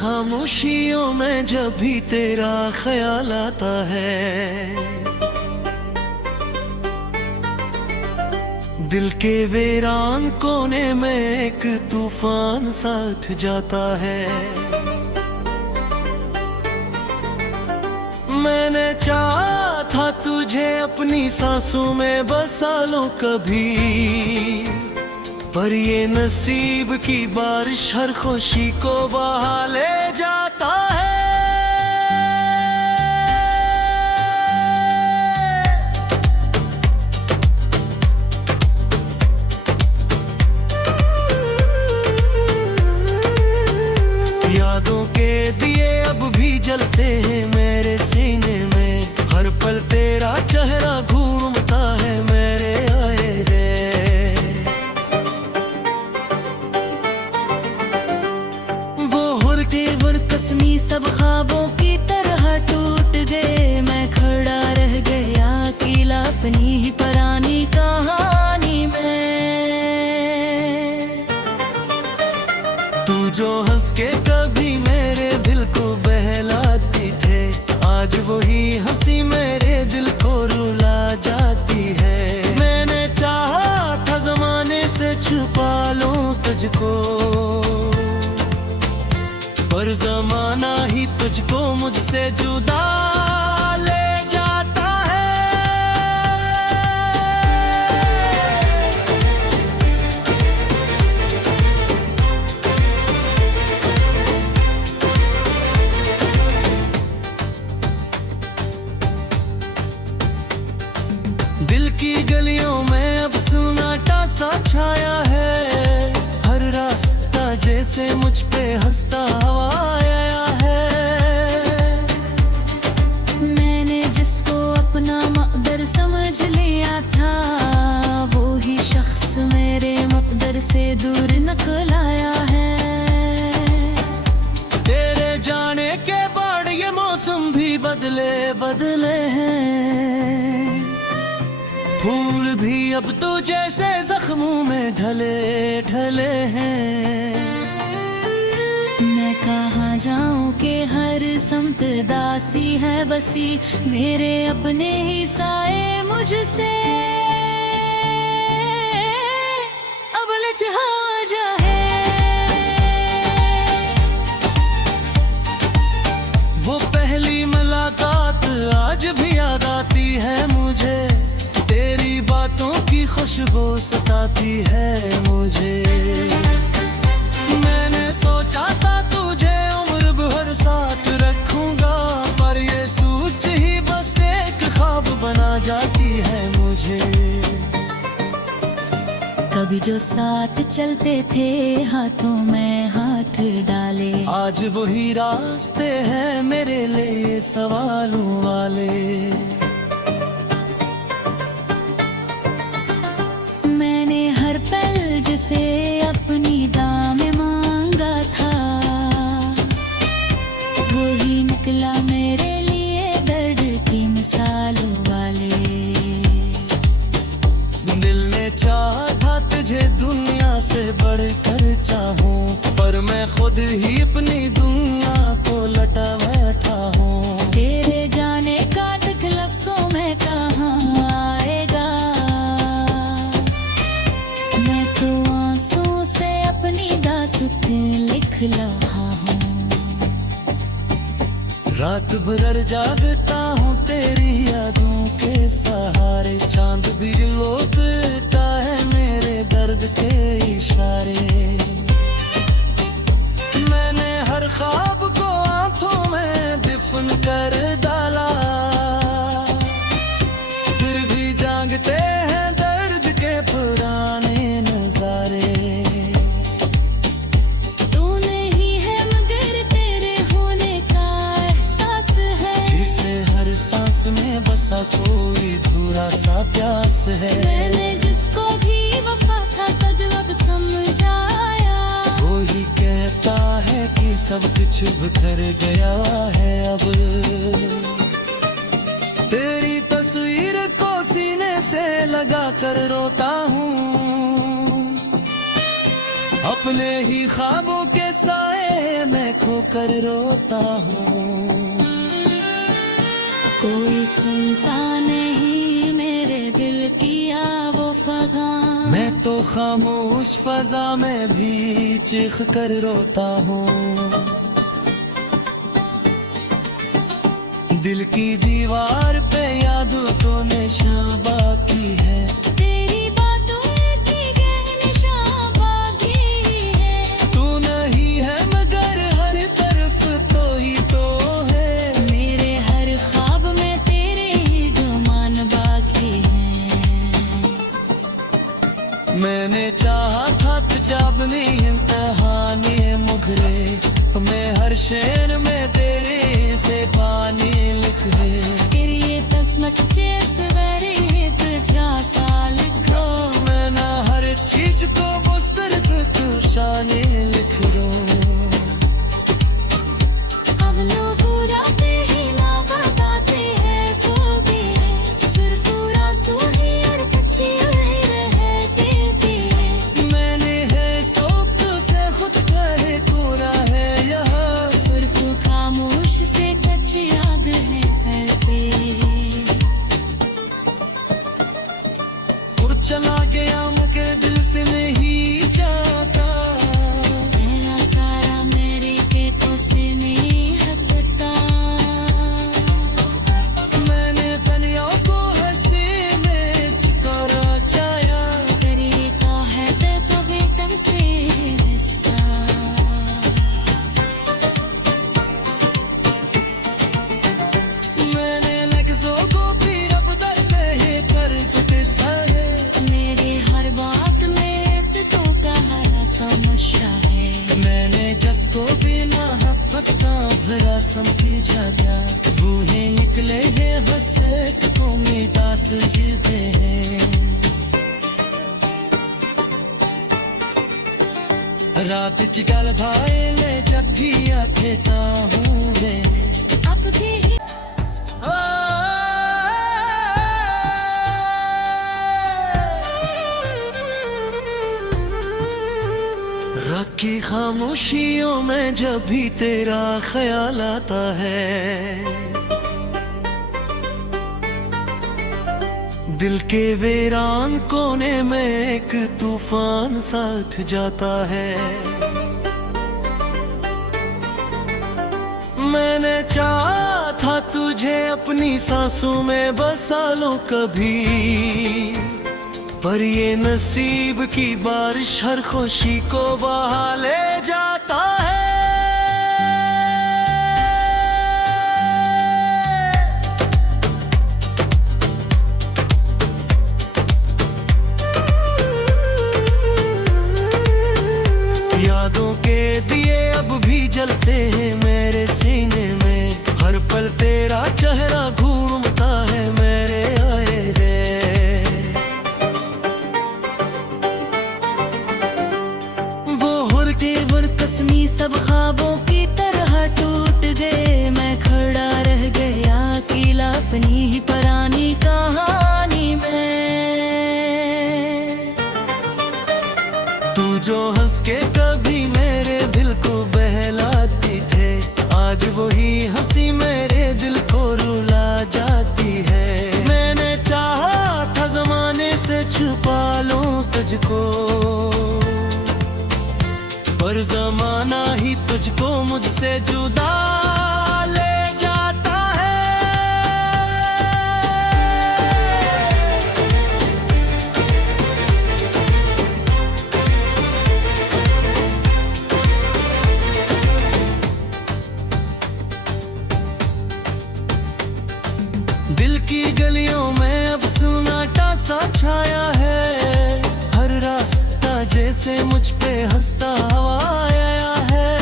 खामोशियों में जब भी तेरा ख्याल आता है, दिल के वीरान कोने में एक तूफान साथ जाता है। मैंने चाहा था तुझे अपनी सांसों में बसा लूं कभी, पर ये नसीब की बारिश हर खुशी को बहा ले जाता है। यादों के दिए अब भी जलते हैं मेरे सीने में, हर पल तेरा चेहरा घूमता है मेरे आए रे। कसमी सब ख्वाबों की तरह टूट गए, मैं खड़ा रह गया अकेला अपनी ही पुरानी कहानी में। तू जो हंस के कभी मेरे दिल को बहलाती थे, आज वही हंसी मेरे दिल को रुला जाती है। मैंने चाहा था ज़माने से छुपा लूं तुझको, पर ज़माना ही तुझको मुझसे जुदा ले जाता है। दिल की गलियों में अब सन्नाटा सा छाया है, हर रास्ता जैसे मुझ पे हंसता हुआ आया है। मैंने जिसको अपना मकदर समझ लिया था, वो ही शख्स मेरे मकदर से दूर निकल आया है। तेरे जाने के बाद ये मौसम भी बदले बदले हैं, फूल भी अब तो जैसे जख्मों में ढले ढले हैं। मैं कहाँ जाऊं कि हर समत दासी है बसी, मेरे अपने ही साए मुझसे अब लिहाजा है। वो पहली मुलाकात आज भी याद आती है मुझे, तेरी बातों की खुशबू सताती है मुझे। मैंने सोचा था तुझे उम्र भर साथ रखूंगा, पर ये सोच ही बस एक ख्वाब बना जाती है मुझे। कभी जो साथ चलते थे हाथों में हाथ डाले, आज वही रास्ते हैं मेरे लिए सवालों वाले। मैंने हर पल जिसे अपनी दाम मांगा था, वही निकला मेरे लिए दर्द की मिसालों वाले। दिल ने चाहा था तुझे दुनिया से बढ़कर चाहूं, पर मैं खुद ही अपनी दुनिया को लटा बैठा हूँ। तेरे जाने का दुख लफ्जों में कहाँ आएगा, मैं तो आंसू से अपनी दास्तां लिख रहा हूँ। रात भर जागता हूँ तेरी यादों के सहारे, चांद भी लौटता है मेरे दर्द के इशारे। मैंने हर ख्वाब को आंखों में दफन कर डाला, फिर भी जागते हैं दर्द के पुराने नजारे। तू नहीं है मगर तेरे होने का एहसास है, जिसे हर सांस में बसा कोई अधूरा सा प्यास है। मैंने जिसको भी वफा था तुझ अब समझाया, वो ही कहता है कि सब कुछ बिखर गया है अब। तेरी तस्वीर को सीने से लगा कर रोता हूँ, अपने ही ख्वाबों के साए में खोकर रोता हूँ। कोई सुनता नहीं मेरे दिल की वो फगा, मैं तो खामोश फजा में भी चीख कर रोता हूँ। दिल की दीवार पे यादों तो निशान बाकी है, तेरी बातों की निशान बाकी है। तू नहीं है मगर हर तरफ तो ही तो है, मेरे हर ख्वाब में तेरे ही गुमान बाकी है। मैंने चाहा था तुझाबनी इम्तिहानी मुगरे, मैं हर शेर में तेरे से पानी लिख है। तेरी ये तस्मत सवेरे तुझा सा लिखो, मैं ना हर चीज को मुस्तर पे तू शानी लिख रो। अब लोग बुराते ही ना बताते हैं तो भी है, सुरफुरा सूही और कच्ची रहती है। मैंने है सोच से खुद कहे पूरा है यहाँ, सुरफु खामोश से कच्ची याद है घर पे। वो चला गया मगर दिल से नहीं जाता, मेरा सारा मेरी केतों से नहीं हटता। मैंने तलियों को हंसी में छुपाना चाहा, तरीका है ते तो बेटर से हिस्सा। मैंने लफ्जों को भी रब दर पे कर दिसा है, मेरी हर बात में तो का हरा समस्या है। मैंने जिसको भी ना हक का भरा समझा गया, बूहे निकले हैं हंसे को मिटास जीते हैं। रात च गल भाई ले जब भी आते ता हूँ वे, अब भी रखी खामोशियों में जब भी तेरा ख्याल आता है, दिल के वीरान कोने में एक तूफान साथ जाता है। मैंने चाहा था तुझे अपनी सांसों में बसा लूं कभी, पर ये नसीब की बारिश हर खुशी को बहा ले जाता है। यादों के दिए अब भी जलते हैं मेरे सीने में, हर पल तेरा चेहरा घूमता है मेरे आए रे। कसमी सब ख्वाबों की तरह टूट गए, मैं खड़ा रह गया अकेला अपनी ही पुरानी कहानी में। तू जो हंस के कभी मेरे दिल को बहलाती थे, आज वही हंसी मेरे दिल को रुला जाती है। मैंने चाहा था जमाने से छुपा लूं तुझको, पर जमाना ही तुझको मुझसे जुदा ले जाता है। दिल की गलियों में अब सुनाटा सा छाया है, हर रास्ता जैसे मुझ पे हंसता हुआ आया है।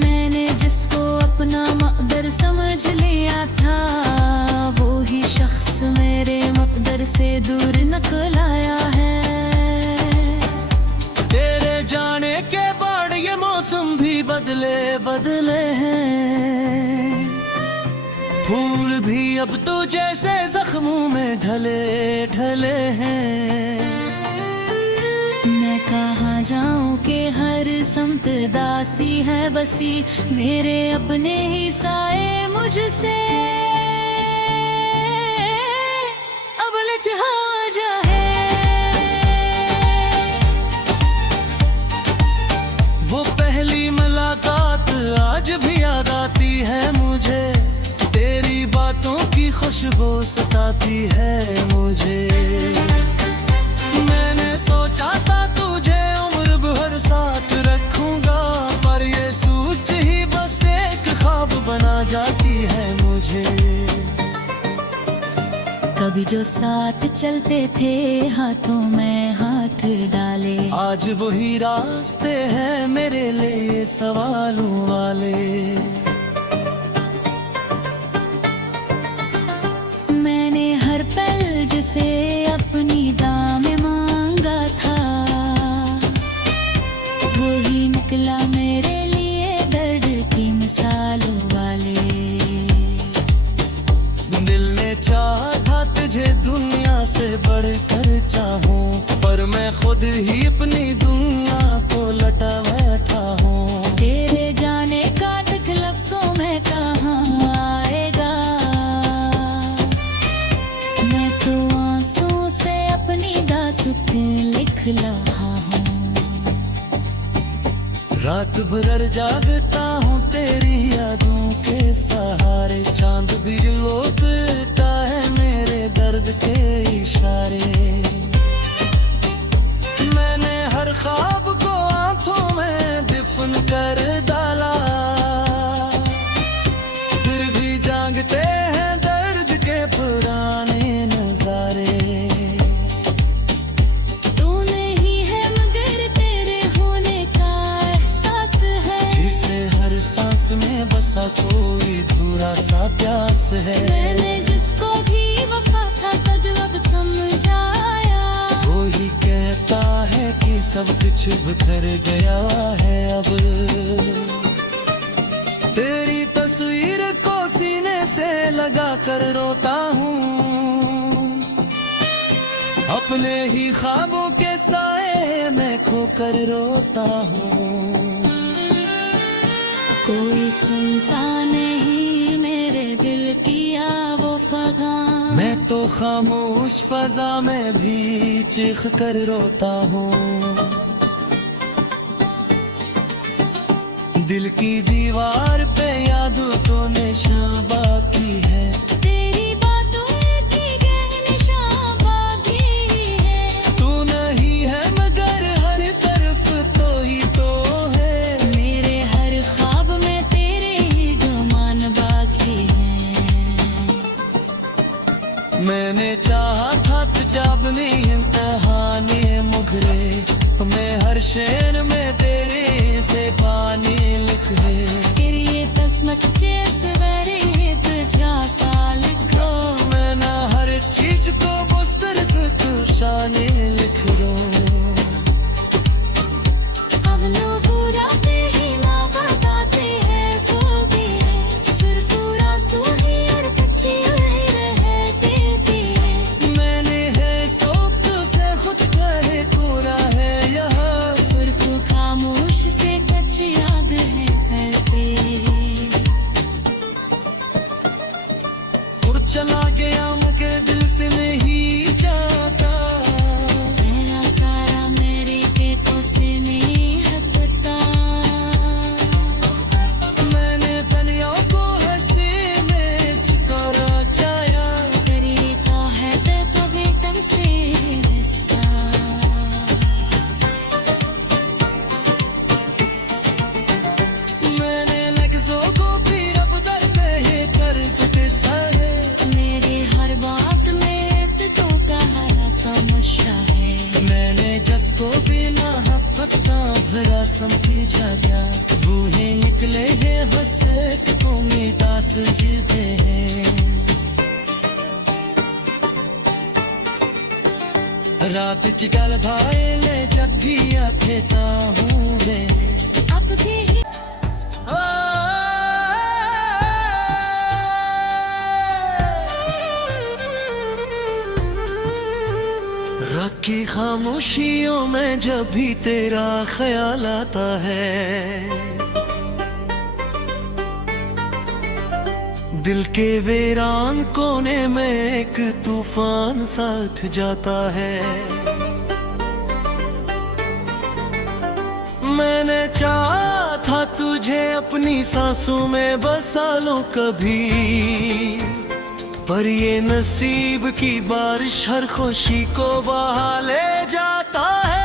मैंने जिसको अपना मकदर समझ लिया था, वो ही शख्स मेरे मकदर से दूर निकल आया है। तेरे जाने के बाद ये मौसम भी बदले बदले हैं, फूल भी अब तो जैसे जख्मों में ढले ढले हैं। कहाँ जाऊं कि हर समत दासी है बसी, मेरे अपने ही साए मुझसे अब लजहा जाए। वो पहली मुलाकात आज भी याद आती है मुझे, तेरी बातों की खुशबू सताती है मुझे। मैंने सोचा था तुझे उम्र भर साथ रखूंगा, पर ये सोच ही बस एक ख्वाब बना जाती है मुझे। कभी जो साथ चलते थे हाथों में हाथ डाले, आज वही रास्ते हैं मेरे लिए सवालों वाले। मैंने हर पल जिसे अपनी दाम मांगा था, वही निकला मेरे लिए दर्द की मिसालों वाले। दिल ने चाहा था तुझे दुनिया से बढ़कर चाहूं, पर मैं खुद ही अपनी दुनिया को लटा बैठा हूँ। तेरे जाने का तक लफ्जों में कहाँ आएगा, मैं तो आंसू से अपनी दास्तां लिख रहा हूँ। रात भर जागता हूँ तेरी यादों के सहारे, चांद भी लौटता है मेरे दर्द के इशारे। मैंने हर ख्वाब को आंखों में दफन कर डाला, फिर भी जागते हैं दर्द के पुराने नजारे। तू नहीं है मगर तेरे होने का एहसास है, जिसे हर सांस में बसा कोई अधूरा सा प्यास है। मैंने जिसको भी वफा था तुझ अब समझाया, वो ही कहता है कि सब कुछ बिखर गया है अब। तेरी तस्वीर को सीने से लगा कर रोता हूँ, अपने ही ख्वाबों के साए में खोकर रोता हूँ। कोई सुनता नहीं मेरे दिल की वो फगा, मैं तो खामोश फजा में भी चीख कर रोता हूँ। दिल की दीवार पे यादों तो निशान बाकी है, तेरी बातों की गहरी निशान बाकी है। तू नहीं है मगर हर तरफ तो ही तो है, मेरे हर ख्वाब में तेरे ही गुमान बाकी है। मैंने चाहा था तुझे इम्तिहाने मुगरे, मैं हर शेर में तेरे से पानी लिख है। फिर ये तस्मत सवेरे तुझा साल को, मैं ना हर चीज को बुस्तर पे तू शाने लिख रो। अब लोग बुराते ही ना बताते हैं तो भी है, सिर्फ पूरा सूही और कच्ची ही रहते भी है। मैंने है सोच से खुद कहे पूरा है यहाँ, सिर्फ खामोश से कच्ची याद है घर पे। और चला गया मगर दिल से नहीं जाता, मेरा सारा मेरी केतों से नहीं हटता। मैंने तलियों को हंसी में छुपाना चाहा, तरीका है ते तो बेतन से रिश्ता। मैंने लफ्जों को भी रब दर पे कर के सारे। मेरी हर बात में तो का हरा सा नशा है, मैंने जिसको भी ना हकता भरा समझा गया, बूहे निकले हैं हसत को मीठा सजीते हैं। रात चिकल भाई ले जब भी आखेता हूँ वे, अब भी ही रख की खामोशियों में जब भी तेरा ख्याल आता है, दिल के वीरान कोने में एक तूफान साथ जाता है। मैंने चाहा था तुझे अपनी सांसों में बसा लूं कभी, पर ये नसीब की बारिश हर खुशी को बहा ले जाता है।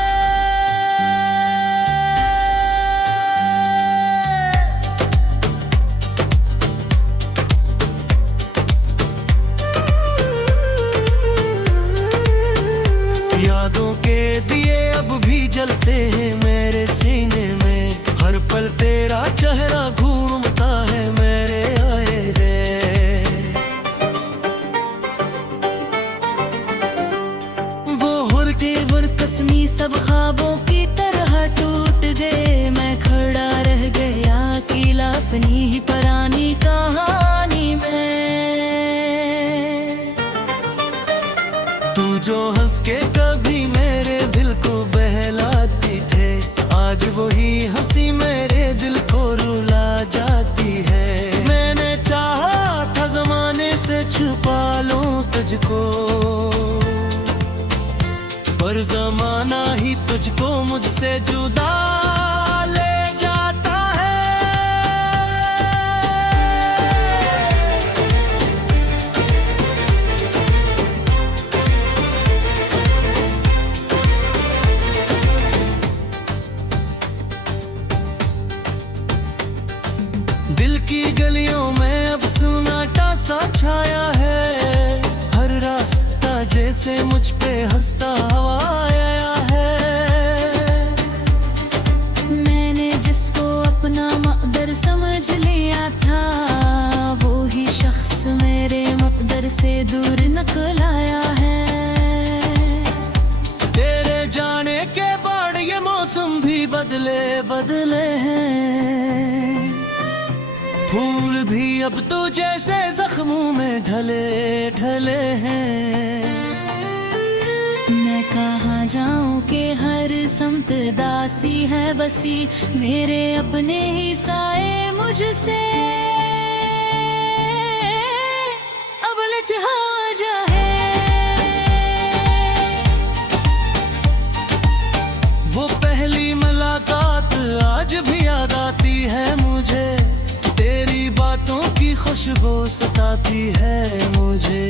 यादों के दिए अब भी जलते हैं मेरे सीने में, हर पल तेरा चेहरा घूमता है मेरे आए रे। कसमी सब ख्वाबों की तरह टूट गए, मैं खड़ा रह गया अकेला अपनी ही पुरानी कहानी में। तू जो हंस के कभी मेरे दिल को बहलाती थे, आज वही हंसी मेरे दिल को रुला जाती है। मैंने चाहा था जमाने से छुपा लूं तुझको, पर जमाना ही तुझको मुझसे जुदा ले जाता है। दिल की गलियों में अब सुनाटा सा छाया है, हर रास्ता जैसे मुझ पे हंसता हुआ आया है। मैंने जिसको अपना मकदर समझ लिया था, वो ही शख्स मेरे मकदर से दूर निकल आया है। तेरे जाने के बाद ये मौसम भी बदले बदले हैं, फूल भी अब तो जैसे जख्मों में ढले ढले हैं। मैं कहाँ जाऊं कि हर समत दासी है बसी, मेरे अपने ही साए मुझसे अब लजहा जाए। वो पहली मुलाकात आज भी याद आती है मुझे, तेरी बातों की खुशबू सताती है मुझे।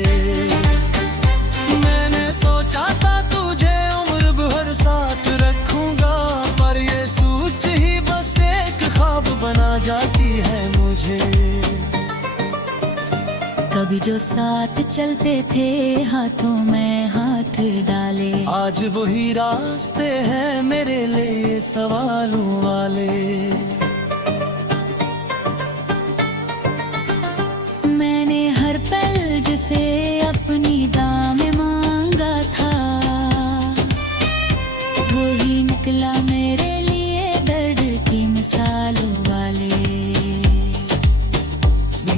मैंने सोचा था तुझे उम्र भर साथ रखूंगा, पर ये सोच ही बस एक ख्वाब बना जाती है मुझे। कभी जो साथ चलते थे हाथों में हाथ डाले, आज वही रास्ते हैं मेरे लिए सवालों वाले। मैंने हर पल जिसे अपनी दाम मांगा था, वही निकला मेरे लिए दर्द की मिसालों वाले।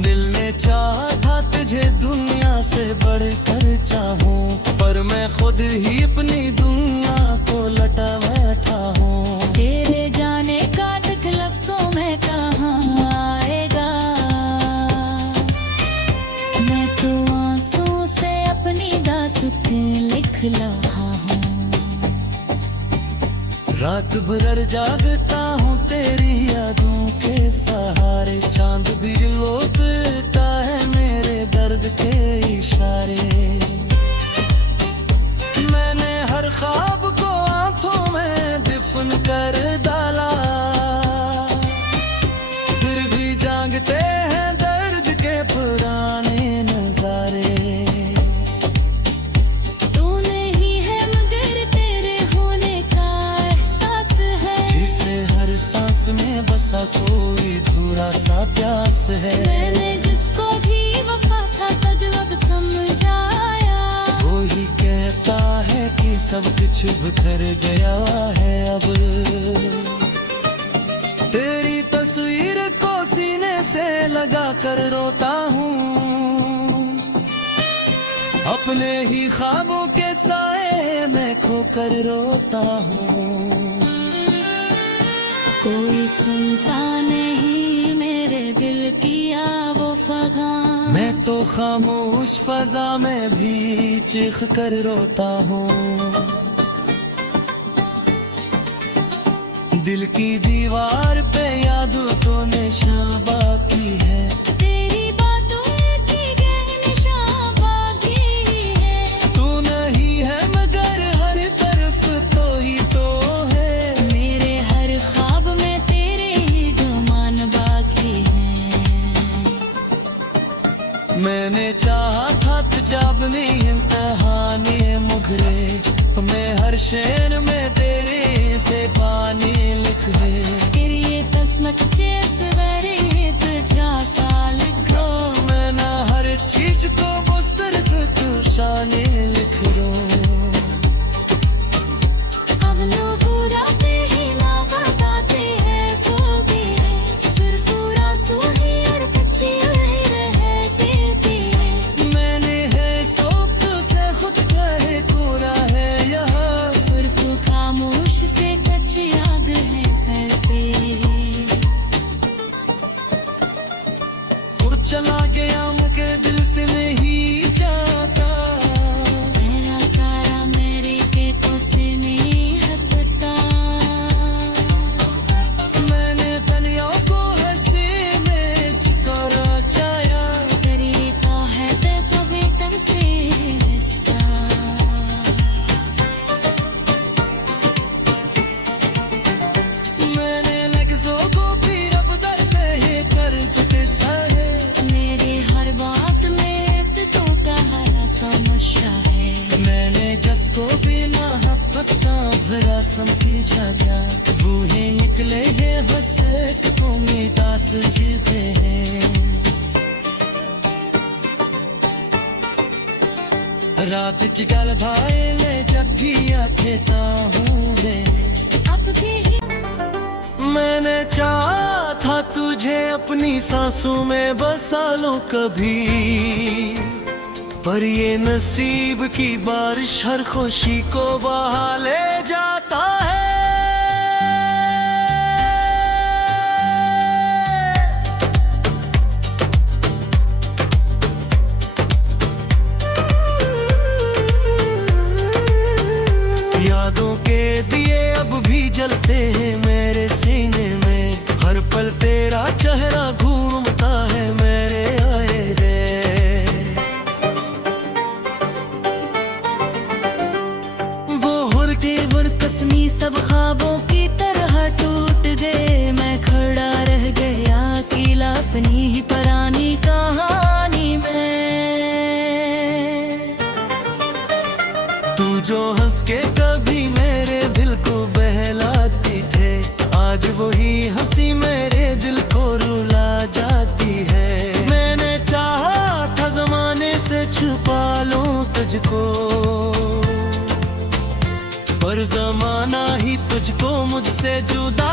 दिल ने चाहा था तुझे दुनिया से बढ़कर चाहूं, पर मैं खुद ही अपनी दुनिया को लटा बैठा हूँ। तेरे जाने का दुख लफ्जों में कहाँ आएगा, मैं तो आंसू से अपनी दास्तां लिख रहा हूँ। रात भर जागता हूँ तेरी यादों के सहारे, चांद भी लौटता है मेरे दर्द के इशारे। मैंने हर ख्वाब को आंखों में दफन कर डाला, फिर भी जागते हैं दर्द के पुराने नजारे। तू नहीं है मगर तेरे होने का एहसास है, जिसे हर सांस में बसा कोई धुरा सा प्यास है। मैंने जिसको भी वफा था तुझ अब समझाया, वो ही कहता है कि सब कुछ बिखर गया है अब। तेरी तस्वीर को सीने से लगा कर रोता हूँ, अपने ही ख्वाबों के साए में खोकर रोता हूँ। कोई सुनता नहीं मेरे दिल की वो फगा, मैं तो खामोश फजा में भी चीख कर रोता हूँ। दिल की दीवार पे याद तो निशान बाकी है, तेरी बातों की गहरी निशान बाकी है। तू नहीं है मगर हर तरफ तो ही तो है, मेरे हर ख्वाब में तेरे ही गुमान बाकी है। मैंने चाहा था तुझाबनी इम्तहानी मुगरे, मैं हर शेर में तेरे से पानी लिख है। ये तस्मक सवरे तुझा सा लिखो, मैं ना हर चीज को बस तरफ तू शाने लिख रो। अब लोग बुराते ही ना बताते हैं तो भी है, सिर्फ पूरा सुही और कच्ची ही रहते भी है। मैंने है सोच से खुद कहे पूरा है यहाँ, सिर्फ खामोश से कच्ची आग है घर पे। वो चला गया मगर दिल से नहीं जाता, मेरा सारा मेरी के कोसे नहीं हटता। मैंने तलियों को हंसी में छिपाना चाहा, तरीका है ते तो बेहतर से हिस्सा। मैंने लफ्जों को भी रब दर पे कर के सारे, मेरी हर बात में तो का हरा समस्या है। मैंने जिसको भी ना हकता भरा समझा गया, बूहे निकले हैं हंसे को मिटास जीते हैं। रात चिगल भाई ले जब भी आखेता हूँ वे, अब भी मैंने चाहा था तुझे अपनी सांसों में बसा लो कभी, पर ये नसीब की बारिश हर खुशी को बहा ले जाता है। यादों के दिए अब भी जलते हैं मेरे सीने में, हर पल तेरा चेहरा घूमता है मेरे आए रे। वो हुरते कसमी सब ख्वाबों की तरह टूट गए। मैं खड़ा रह गया अकेला अपनी ही पुरानी कहानी में। तू जो हंस के कभी मेरे दिल को बहलाती थे, आज वही हंसी मेरे दिल को रुला जाती है। मैंने चाहा था जमाने से छुपा लूं तुझको, पर जमाना ही तुझको मुझसे जुदा